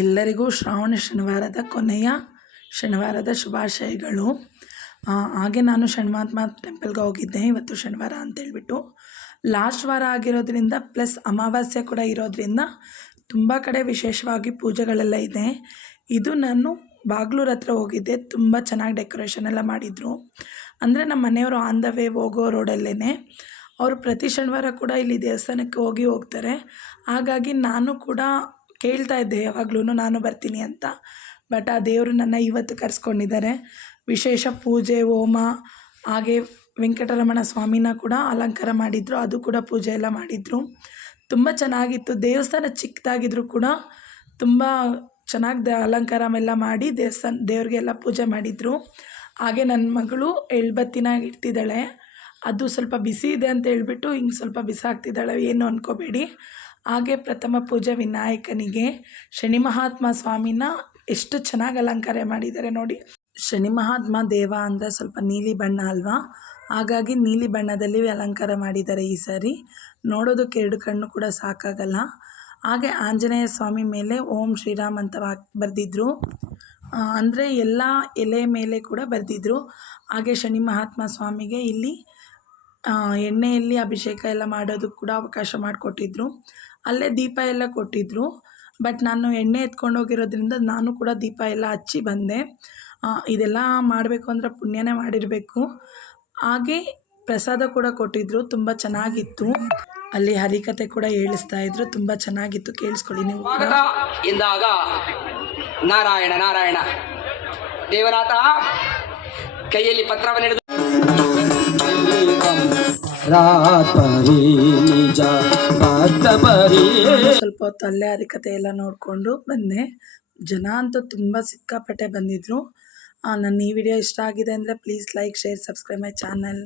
ಎಲ್ಲರಿಗೂ ಶ್ರಾವಣ ಶನಿವಾರದ ಕೊನೆಯ ಶನಿವಾರದ ಶುಭಾಶಯಗಳು. ಹಾಗೆ ನಾನು ಷಣ್ಮಾತ್ಮ ಟೆಂಪಲ್ಗೆ ಹೋಗಿದ್ದೆ ಇವತ್ತು ಶನಿವಾರ ಅಂತೇಳ್ಬಿಟ್ಟು. ಲಾಸ್ಟ್ ವಾರ ಆಗಿರೋದ್ರಿಂದ ಪ್ಲಸ್ ಅಮಾವಾಸ್ಯೆ ಕೂಡ ಇರೋದ್ರಿಂದ ತುಂಬ ಕಡೆ ವಿಶೇಷವಾಗಿ ಪೂಜೆಗಳೆಲ್ಲ ಇದೆ. ಇದು ನಾನು ಬಾಗ್ಲೂರು ಹತ್ರ ಹೋಗಿದ್ದೆ. ತುಂಬ ಚೆನ್ನಾಗಿ ಡೆಕೋರೇಷನ್ ಎಲ್ಲ ಮಾಡಿದರು. ಅಂದರೆ ನಮ್ಮ ಮನೆಯವರು ಆನ್ ದ ವೇ ಹೋಗೋ ರೋಡಲ್ಲೇ ಅವರು ಪ್ರತಿ ಶನಿವಾರ ಕೂಡ ಇಲ್ಲಿ ದೇವಸ್ಥಾನಕ್ಕೆ ಹೋಗ್ತಾರೆ. ಹಾಗಾಗಿ ನಾನು ಕೂಡ ಕೇಳ್ತಾ ಇದ್ದೆ ಯಾವಾಗ್ಲೂ ನಾನು ಬರ್ತೀನಿ ಅಂತ. ಬಟ್ ಆ ದೇವರು ನನ್ನ ಇವತ್ತು ಕರೆಸ್ಕೊಂಡಿದ್ದಾರೆ. ವಿಶೇಷ ಪೂಜೆ ಹೋಮ ಹಾಗೆ ವೆಂಕಟರಮಣ ಸ್ವಾಮಿನ ಕೂಡ ಅಲಂಕಾರ ಮಾಡಿದರು. ಅದು ಕೂಡ ಪೂಜೆ ಎಲ್ಲ ಮಾಡಿದರು. ತುಂಬ ಚೆನ್ನಾಗಿತ್ತು. ದೇವಸ್ಥಾನ ಚಿಕ್ಕದಾಗಿದ್ದರೂ ಕೂಡ ತುಂಬ ಚೆನ್ನಾಗಿ ಅಲಂಕಾರ ಎಲ್ಲ ಮಾಡಿ ದೇವ್ರಿಗೆಲ್ಲ ಪೂಜೆ ಮಾಡಿದರು. ಹಾಗೆ ನನ್ನ ಮಗಳು ಎಳ್ಬತ್ತಿನ ಇಡ್ತಿದ್ದಾಳೆ. ಅದು ಸ್ವಲ್ಪ ಬಿಸಿ ಇದೆ ಅಂತ ಹೇಳ್ಬಿಟ್ಟು ಹಿಂಗೆ ಸ್ವಲ್ಪ ಬಿಸಾಕ್ತಿದ್ದಾಳೆ, ಏನು ಅಂದ್ಕೋಬೇಡಿ. ಹಾಗೆ ಪ್ರಥಮ ಪೂಜೆ ವಿನಾಯಕನಿಗೆ ಶನಿ ಮಹಾತ್ಮ ಸ್ವಾಮಿನ ಎಷ್ಟು ಚೆನ್ನಾಗಿ ಅಲಂಕಾರ ಮಾಡಿದ್ದಾರೆ ನೋಡಿ. ಶನಿ ಮಹಾತ್ಮ ದೇವ ಅಂದರೆ ಸ್ವಲ್ಪ ನೀಲಿ ಬಣ್ಣ ಅಲ್ವಾ, ಹಾಗಾಗಿ ನೀಲಿ ಬಣ್ಣದಲ್ಲಿ ಅಲಂಕಾರ ಮಾಡಿದ್ದಾರೆ ಈ ಸಾರಿ. ನೋಡೋದಕ್ಕೆ ಎರಡು ಕಣ್ಣು ಕೂಡ ಸಾಕಾಗಲ್ಲ. ಹಾಗೆ ಆಂಜನೇಯ ಸ್ವಾಮಿ ಮೇಲೆ ಓಂ ಶ್ರೀರಾಮ್ ಅಂತ ಬರೆದಿದ್ರು. ಅಂದರೆ ಎಲ್ಲ ಎಲೆ ಮೇಲೆ ಕೂಡ ಬರೆದಿದ್ರು. ಹಾಗೆ ಶನಿ ಮಹಾತ್ಮ ಸ್ವಾಮಿಗೆ ಇಲ್ಲಿ ಎಣ್ಣೆಯಲ್ಲಿ ಅಭಿಷೇಕ ಎಲ್ಲ ಮಾಡೋದಕ್ಕೆ ಕೂಡ ಅವಕಾಶ ಮಾಡಿಕೊಟ್ಟಿದ್ರು. ಅಲ್ಲೇ ದೀಪ ಎಲ್ಲ ಕೊಟ್ಟಿದ್ದರು. ಬಟ್ ನಾನು ಎಣ್ಣೆ ಎತ್ಕೊಂಡೋಗಿರೋದ್ರಿಂದ ನಾನು ಕೂಡ ದೀಪ ಎಲ್ಲ ಹಚ್ಚಿ ಬಂದೆ. ಇದೆಲ್ಲ ಮಾಡಬೇಕು ಅಂದರೆ ಪುಣ್ಯನೇ ಮಾಡಿರಬೇಕು. ಹಾಗೆ ಪ್ರಸಾದ ಕೂಡ ಕೊಟ್ಟಿದ್ದರು, ತುಂಬ ಚೆನ್ನಾಗಿತ್ತು. ಅಲ್ಲಿ ಹರಿಕತೆ ಕೂಡ ಹೇಳಿಸ್ತಾ ಇದ್ರು, ತುಂಬ ಚೆನ್ನಾಗಿತ್ತು. ಕೇಳಿಸ್ಕೊಳ್ಳಿ ನೀವು ಕೂಡ. ಎಂದಾಗ ನಾರಾಯಣ ನಾರಾಯಣ ದೇವನಾಥ ಕೈಯಲ್ಲಿ ಪತ್ರವನ್ನು ಹಿಡಿದು ಸ್ವಲ್ಪ ಹೊತ್ತು ಅಲ್ಲೇ ಹರಿಕತೆ ಎಲ್ಲ ನೋಡಿಕೊಂಡು ಬಂದೆ. ಜನ ಅಂತೂ ತುಂಬ ಸಿಕ್ಕಾಪಟ್ಟೆ ಬಂದಿದ್ದರು. ನನ್ನ ಈ ವಿಡಿಯೋ ಇಷ್ಟ ಆಗಿದೆ ಅಂದರೆ please like, share, subscribe my channel.